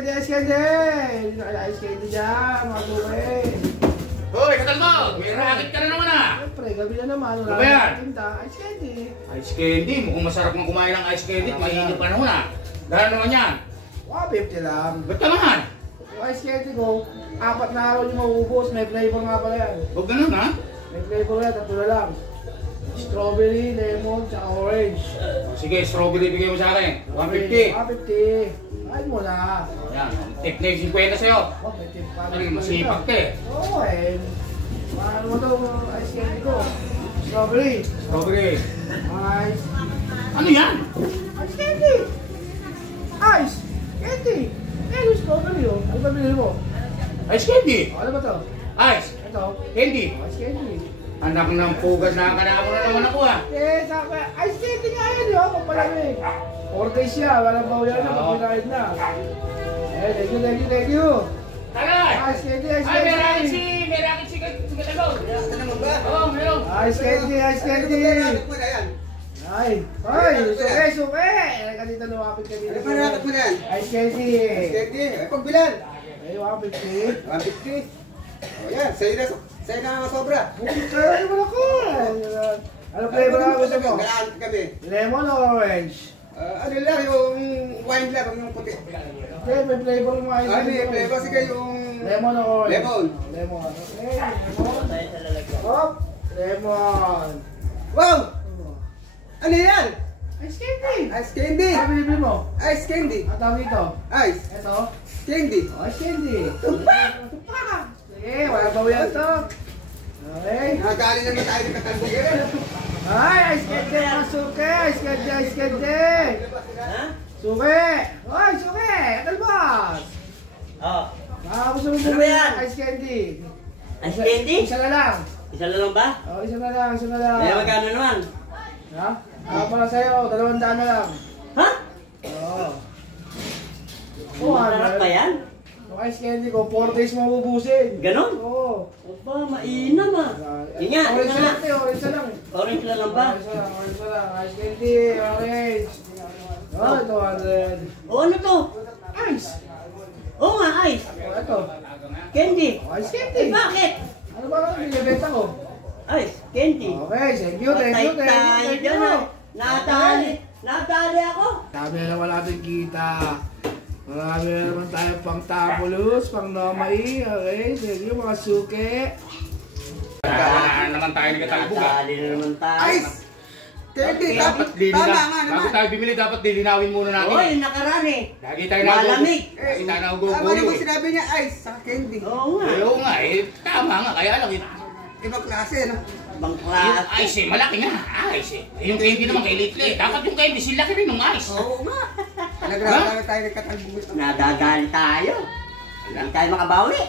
candy, ice candy! Ice candy dyan, mga suke. Hoy, katalbo! May racket ka na naman ah! Siyempre, gabi na naman. Ano ba yan? Ice candy. Ice candy? Mukhang masarap ng kumain ng ice candy. Mahinip pa naman ah. Dahil naman yan. 150 lang. Ba't naman? Yung ice candy ko, 4 na araw yung mauubos. May flavor nga pala yan. Huwag ganun ha? May flavor yan, 3 na lang. Strawberry, lemon, tsaka orange. Sige, strawberry bigay mo sa akin. 150. 150. Kain mo na. Yan, tip na yung 50 sa'yo. Oh, may tip pa. Ano yung masipag ka eh? Oo eh. Ano mo ito, ice candy ko? Strawberry. Strawberry. Ice. Ano yan? Ice candy. Ice. Candy. Ano strawberry oh? Ano ba binili mo? Ice candy. Ano ba ito? Ice. Ito. Candy. Ice candy. Anak ng pugas na kanamo na naman ako ah. Eh, ice candy nga yan yun. Kung palamig. 4 days siya. Walang bawian na. Pagpinahin na. Eh, thank you. Tagay! Ice candy, ice Ay, may racket candy. si Katalo. Ano naman ba? Oo, meron. Ice candy, ice candy. Racket mo na yan. Ay, suke. Kasi dito lumapit kami. Ano pa racket mo na yan? Ice candy. Steady. Ay, pagbilan. Ay, 150. 150. O yan, sa'yo na sobra. Ay, wala ko. Ano flavor ang gusto mo? Galaan kami. Lemon o orange? Ano lang, yung wine lang, yung puti. Okay, may flavor mo ice Ano candy. yung flavor? Sige, yung... Lemon o orange? Lemon. Lemon. Okay, lemon. Hop, lemon. Wow! Ano yan? Ice candy. Ice candy. Ano binibili mo? Ice candy. Ang tawag dito? Ice. Ito? Candy. Oh, ice candy. Tupak! Sige, walang bawian to. Okay. Nakadali naman tayo ng katalbugan. Ay, ice candy, mga suke. Ice candy, ice candy. Suke. Hoy, suke. Atalbos. Oh, Gusto mo Ano bumili ba yan? ng ice candy? ice candy? Isa na lang. Isa na lang ba? Oh, isa na lang, isa na lang. Kaya magkano naman? Ha? Para sa'yo, 200 na lang. Ha? Oo. Masarap pa yan? Yung ice candy ko, 4 days mabubusin. Ganon? Oo. Aba, mainam ah. Yun nga, Orange yun na nga. lang, orange na lang. Orange na lang ba? Orange na lang. Ice candy, orange. Oh, 200. O ano to? Ice. Oo nga, ice. Oh, ito. Candy. Oh, ice candy. Eh, bakit? Ano ba ang binibenta ko? Ice, candy. Okay, thank you, thank you, Patay tayo thank dyan you. ah. Natali ako. Sabi na naman natin kita. Marami na naman tayo pang tapulos, pang nomai. Okay, thank you mga suke. Naman tayo nagkatalbog ah. Natali na naman tayo. Ice. Candy. Dapat Tama nga bago naman. tayo bumili, dapat lilinawin muna natin. Oy, nakaraan eh. Lagi tayo Malamig. Lagi tayo Tama nagugulo naman eh. sinabi niya ice sa candy. Oo nga. Eh, oo nga eh. Tama nga, kaya lang eh. Ibang klase, no? Bang Yung klase. ice eh, malaki nga. Ice eh. Yung candy naman kay Little. Dapat yung candy, silaki rin ng ice. Oo nga. Nagrarala tayo ng katalbugan. Nagagali tayo. Hindi tayo makabawi.